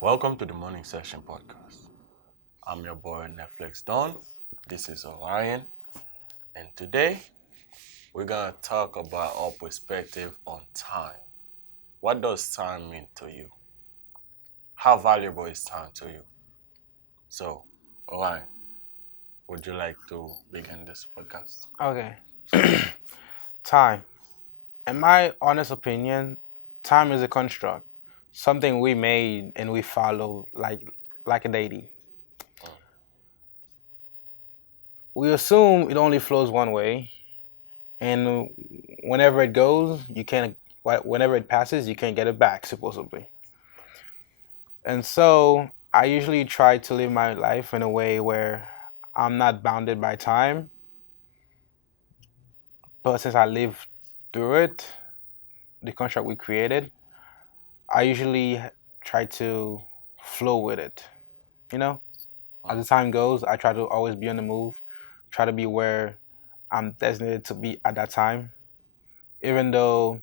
Welcome to the Morning Session Podcast. I'm your boy Netflix Don. This is Orion, and today we're gonna talk about our perspective on time. What does time mean to you? How valuable is time to you? So, Orion, would you like to begin this podcast? Okay. Time. In my honest opinion, time is a construct, something we made and we follow like a deity. Mm, We assume it only flows one way, and whenever it goes, you can't. Whenever it passes, you can't get it back, supposedly. And so, I usually try to live my life in a way where I'm not bounded by time, but since I live through it, the construct we created, I usually try to flow with it. You know, as mm, the time goes, I try to always be on the move, try to be where I'm designated to be at that time. Even though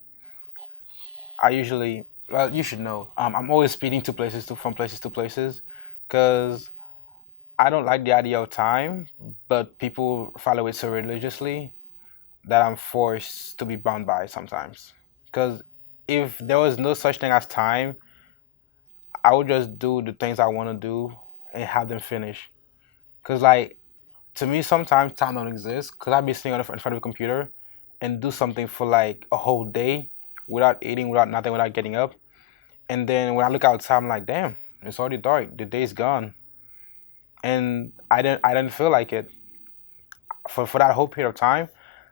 I usually, well, you should know, I'm always speeding to places to from places to places, because I don't like the idea of time, but people follow it so religiously that I'm forced to be bound by it sometimes. Because if there was no such thing as time, I would just do the things I want to do and have them finish. Cause like to me, sometimes time don't exist. Cause I'd be sitting in front of a computer and do something for like a whole day without eating, without nothing, without getting up. And then when I look outside, I'm like, damn, it's already dark. The day's gone, and I didn't feel like it for that whole period of time.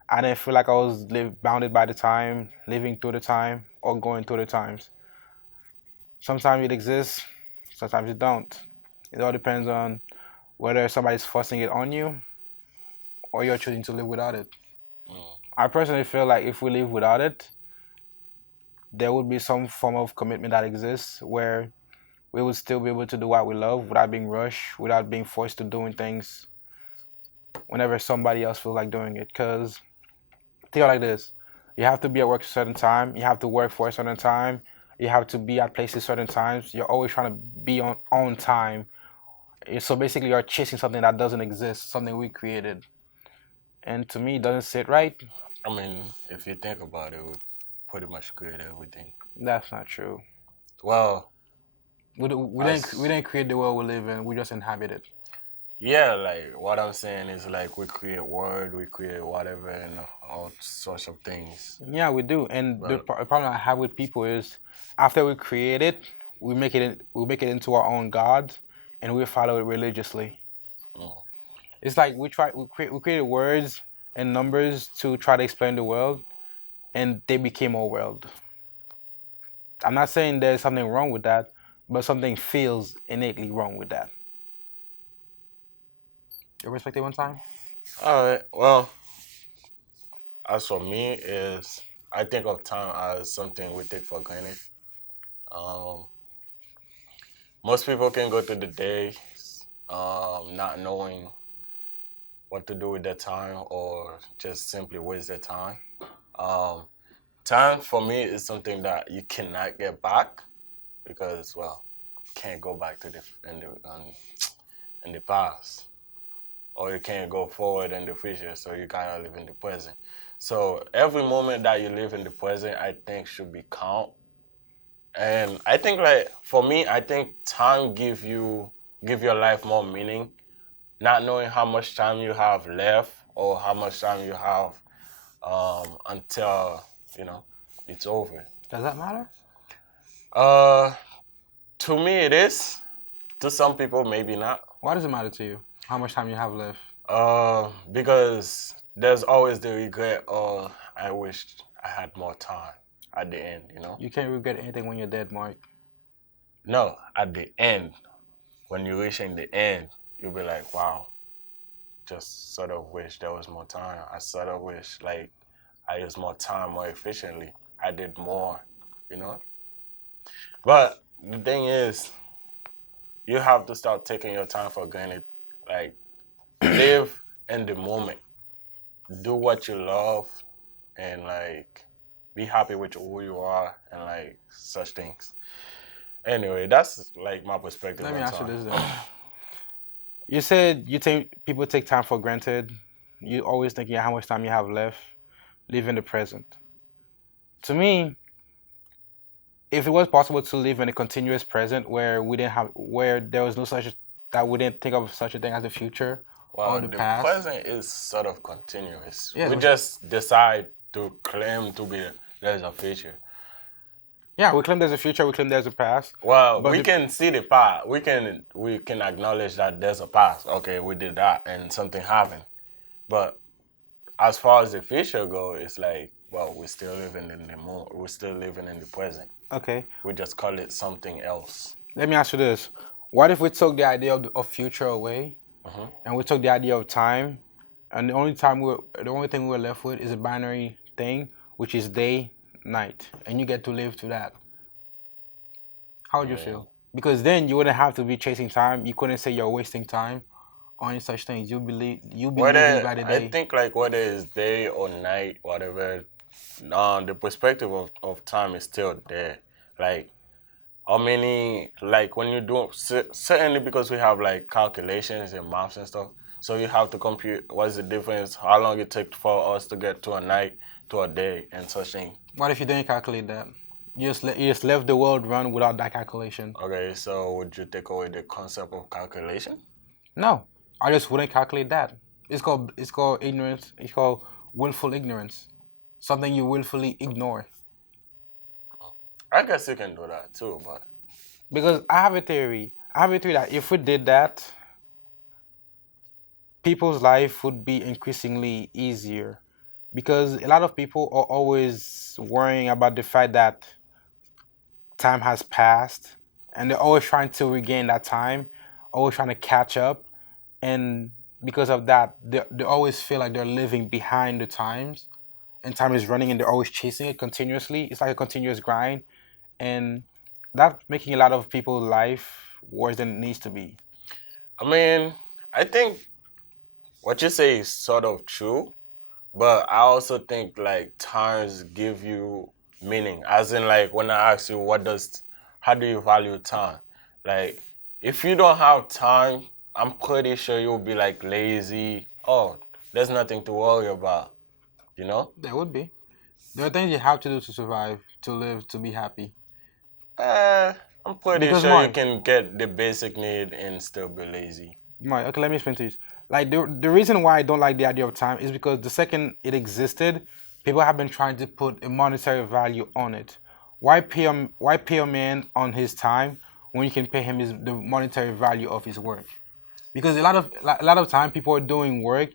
I didn't feel like I was bounded by the time, living through the time, or going through the times. Sometimes it exists, sometimes it don't. It all depends on whether somebody's forcing it on you or you're choosing to live without it. mm. I personally feel like if we live without it, there would be some form of commitment that exists where we would still be able to do what we love without being rushed, without being forced to doing things whenever somebody else feels like doing it. Because think of it like this: you have to be at work a certain time, you have to work for a certain time, you have to be at places certain times. You're always trying to be on time. So basically, you're chasing something that doesn't exist, something we created, and to me, it doesn't sit right. I mean, if you think about it, we pretty much create everything. That's not true. Well, We as didn't create the world we live in. We just inhabit it. Yeah, like what I'm saying is like we create word, we create whatever, and all sorts of things. Yeah, we do. And the But problem I have with people is after we create it, we make it into our own god, and we follow it religiously. mm, It's like we created words and numbers to try to explain the world, and they became our world. I'm not saying there's something wrong with that, but something feels innately wrong with that. Your perspective on time? all right, well, as for me, is I think of time as something we take for granted. Um, Most people can go through the day, not knowing what to do with their time or just simply waste their time. Um, Time for me is something that you cannot get back because, well, you can't go back to in the past, or you can't go forward in the future, so you gotta live in the present. So every moment that you live in the present, I think should be count. And I think like for me, I think time give your life more meaning. Not knowing how much time you have left or how much time you have until you know it's over. Does that matter? Uh, to me it is. To some people, maybe not. Why does it matter to you? How much time you have left? Because there's always the regret, oh, I wished I had more time at the end, you know? You can't regret anything when you're dead, Mark. No, at the end, when you're reaching the end, you'll be like, wow, just sort of wish there was more time. I sort of wish, like, I used more time more efficiently. I did more, you know? But the thing is, you have to start taking your time for granted. Like, live in the moment. Do what you love and like be happy with who you are and like such things. Anyway, that's like my perspective Let me on ask you time. this then. You said you take people take time for granted. You always thinking how much time you have left. Live in the present. To me, if it was possible to live in a continuous present where there was no such that we didn't think of such a thing as the future or Well, the the past. present is sort of continuous. Yeah, We just decide to claim to be there's a future. yeah, we claim there's a future, we claim there's a past, Well, but we can see the past. We can acknowledge that there's a past. Okay, we did that and something happened. But as far as the future goes, it's like, well, we're still living in the moment. We're still living in the present. okay. We just call it something else. Let me ask you this: what if we took the idea of future away, Hmm. and we took the idea of time, and the only thing we're left with is a binary thing, which is day, night, and you get to live to that? How I would you mean, feel? Because then you wouldn't have to be chasing time. You couldn't say you're wasting time on any such things. You be living whether by the I day. think like whether it's day or night, whatever, the perspective of time is still there. Like how many, like when you do certainly because we have like calculations and maths and stuff. So you have to compute what's the difference, how long it takes for us to get to a night to a day and such thing. What if you didn't calculate that? You just left the world run without that calculation. Okay, so would you take away the concept of calculation? No, I just wouldn't calculate that. It's called ignorance. It's called willful ignorance. Something you willfully ignore. I guess you can do that too, but Because I have a theory. I have a theory that if we did that, people's life would be increasingly easier. Because a lot of people are always worrying about the fact that time has passed, and they're always trying to regain that time, always trying to catch up, and because of that, they always feel like they're living behind the times, and time is running, and they're always chasing it continuously. It's like a continuous grind, and that's making a lot of people's life worse than it needs to be. I mean, I think what you say is sort of true, but I also think like times give you meaning. As in like when I ask you how do you value time? Like if you don't have time, I'm pretty sure you'll be like lazy. Oh, there's nothing to worry about, you know? There would be. There are things you have to do to survive, to live, to be happy. Eh, I'm pretty Because sure you more, can get the basic need and still be lazy. more. Okay, let me explain to you. Like the reason why I don't like the idea of time is because the second it existed, people have been trying to put a monetary value on it. Why pay a man on his time when you can pay him the monetary value of his work? Because a lot of time people are doing work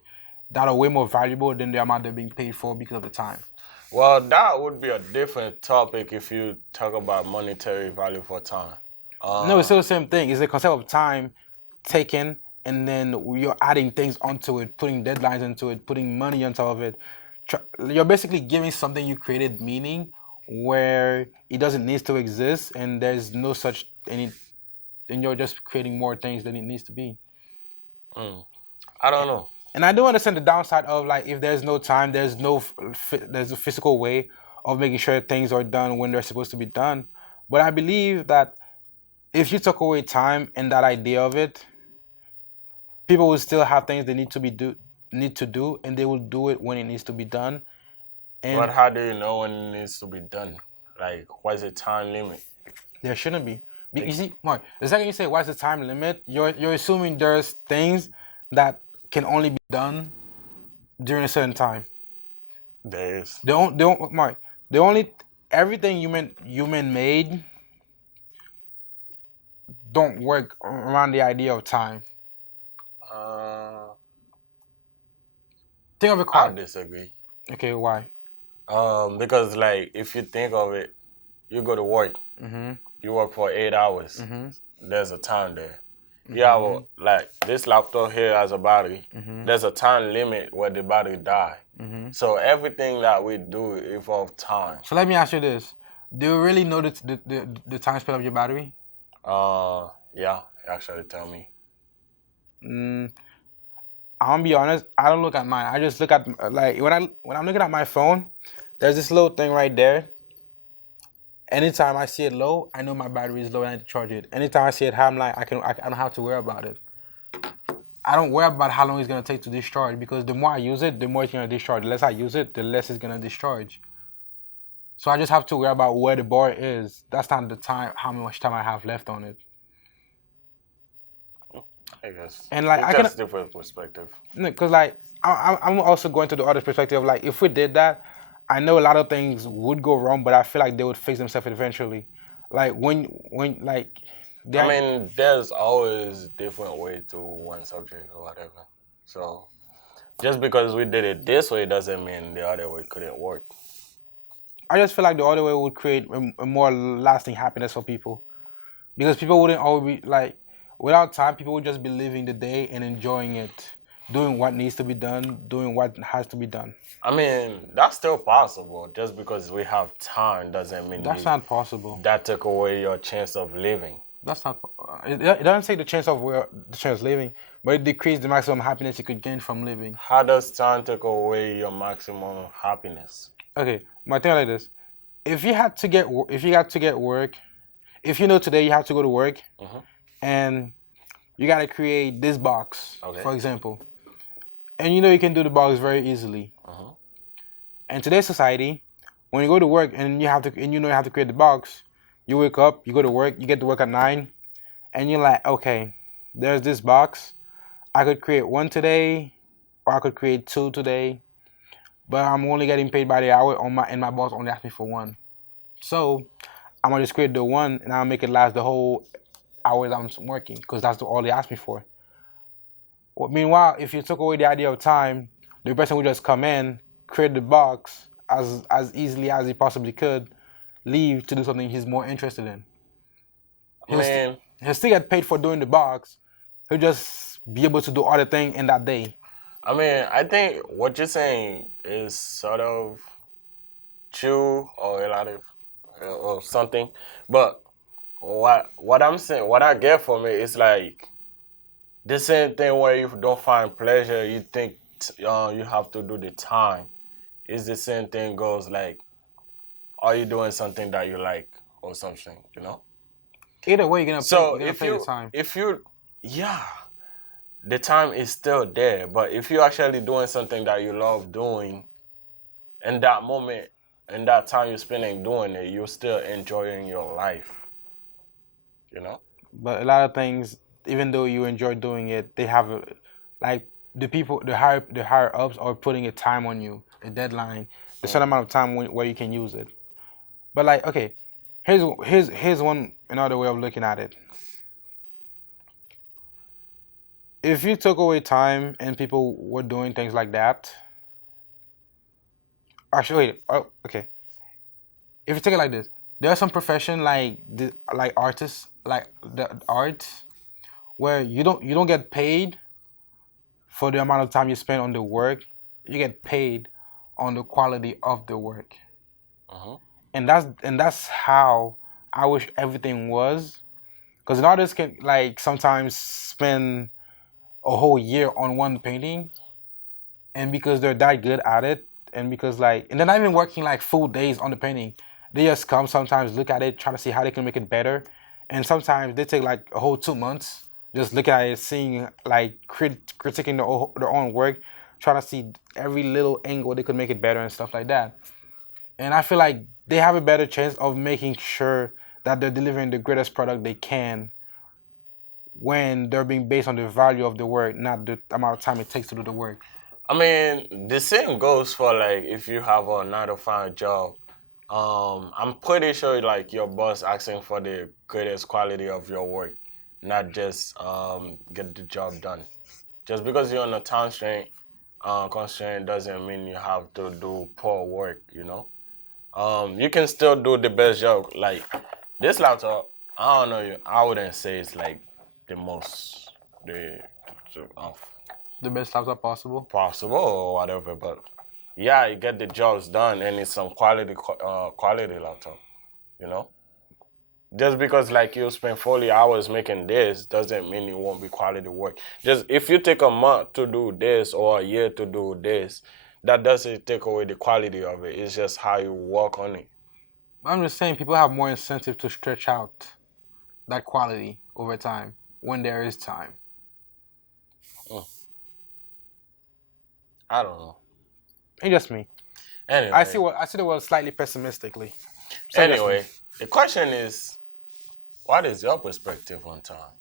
that are way more valuable than the amount they're being paid for because of the time. Well, that would be a different topic if you talk about monetary value for time. No, it's Uh, still the same thing. It's the concept of time taken, and then you're adding things onto it, putting deadlines into it, putting money on top of it. You're basically giving something you created meaning where it doesn't need to exist, and there's no such any, and you're just creating more things than it needs to be. mm, I don't know. And I do understand the downside of like if there's no time, there's a physical way of making sure things are done when they're supposed to be done. But I believe that if you took away time and that idea of it, people will still have things they need to do, and they will do it when it needs to be done. But And how do you know when it needs to be done? Like, what's the time limit? there shouldn't be. You Like, see, Mark, the second you say what's the time limit, you're assuming there's things that can only be done during a certain time. there is. Mark, the only everything human made don't work around the idea of time. Uh, Think of a I car. disagree. Okay, why? Because like if you think of it, you go to work. Mm-hmm. You work for 8 hours. Mm-hmm. There's a time there. You have like this laptop here has a battery. Mm-hmm. There's a time limit where the battery die. Mm-hmm. So everything that we do involves time. So let me ask you this: do you really know the time span of your battery? Yeah, actually tell me. Mm, I'll be honest. I don't look at mine. I just look at like when I'm looking at my phone. There's this little thing right there, Anytime I see it low, I know my battery is low and I need to charge it. Anytime I see it high, I'm like, I don't have to worry about it. I don't worry about how long it's gonna take to discharge because the more I use it, the more it's gonna discharge. The less I use it, the less it's gonna discharge. So I just have to worry about where the bar is. That's not the time, how much time I have left on it. I guess And like it's I can, just different perspective. because like I'm also going to the other perspective. Like if we did that, I know a lot of things would go wrong, but I feel like they would fix themselves eventually. Like when like I they mean, there's always different way to one subject or whatever. So just because we did it this way doesn't mean the other way couldn't work. I just feel like the other way would create a more lasting happiness for people because people wouldn't always be like without time, people would just be living the day and enjoying it, doing what needs to be done, doing what has to be done. I mean, that's still possible. Just because we have time doesn't mean That's not possible. that took away your chance of living. That's not. It doesn't say the chance of where the chance of living, but it decreases the maximum happiness you could gain from living. How does time take away your maximum happiness? Okay, my thing like this: if you had to get, if you got to get work, if you know today you have to go to work, Mhm. and you got to create this box, Okay. for example, and you know you can do the box very easily. Mhm. In today's society, when you go to work and you know you have to create the box, you wake up, you go to work, you get to work at 9, and you're like, okay, there's this box. I could create one today, or I could create two today, but I'm only getting paid by the hour on and my boss only asked me for one. So I'm gonna just create the one and I'll make it last the whole hours I'm working because that's all they asked me for. Well, meanwhile, if you took away the idea of time, the person would just come in, create the box as easily as he possibly could, leave to do something he's more interested in. I mean, He'll still get paid for doing the box. He'll just be able to do other things in that day. I think what you're saying is sort of true or relative or something, but what I'm saying, what I get from it is like the same thing where you don't find pleasure, you think you have to do the time. It's the same thing goes like, are you doing something that you like or something, you know? Either way, So you're gonna pay the time. yeah, the time is still there, but if you're actually doing something that you love doing, in that moment, in that time you're spending doing it, you're still enjoying your life, you know? But a lot of things, even though you enjoy doing it, they have like the higher ups are putting a time on you, a deadline, a certain amount of time where you can use it. But like, okay, here's one another way of looking at it. If you took away time and people were doing things like that, actually, wait, oh, okay. If you take it like this, there are some profession like artists, like the art, where you don't get paid for the amount of time you spend on the work. You get paid on the quality of the work, Uh-huh. and that's how I wish everything was. Because an artist can like sometimes spend a whole year on one painting, and because they're that good at it, and because and they're not even working like full days on the painting, they just come sometimes look at it, try to see how they can make it better, and sometimes they take like a whole 2 months just looking at it, seeing like critiquing their own work, trying to see every little angle they could make it better and stuff like that. And I feel like they have a better chance of making sure that they're delivering the greatest product they can when they're being based on the value of the work, not the amount of time it takes to do the work. I mean, the same goes for like if you have a 9 to 5 job. I'm pretty sure like your boss asking for the greatest quality of your work, not just get the job done. Just because you're on a time constraint doesn't mean you have to do poor work, you know? You can still do the best job. Like this laptop, I don't know you. I wouldn't say it's like the most the uh, The best laptop possible. possible or whatever, but yeah, you get the jobs done and it's some quality laptop, you know. Just because like you spend 40 hours making this doesn't mean it won't be quality work. Just if you take a month to do this or a year to do this, that doesn't take away the quality of it. It's just how you work on it. I'm just saying people have more incentive to stretch out that quality over time when there is time. Mm, I don't know. It's just me. Anyway, I see the world slightly pessimistically. So just me. anyway, the question is, what is your perspective on time?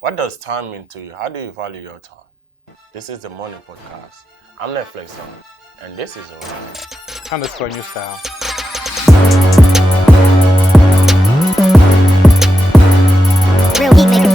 What does time mean to you? How do you value your time? This is the Morning Podcast. I'm Netflix on, and this is a Underscore new style. Real beat maker.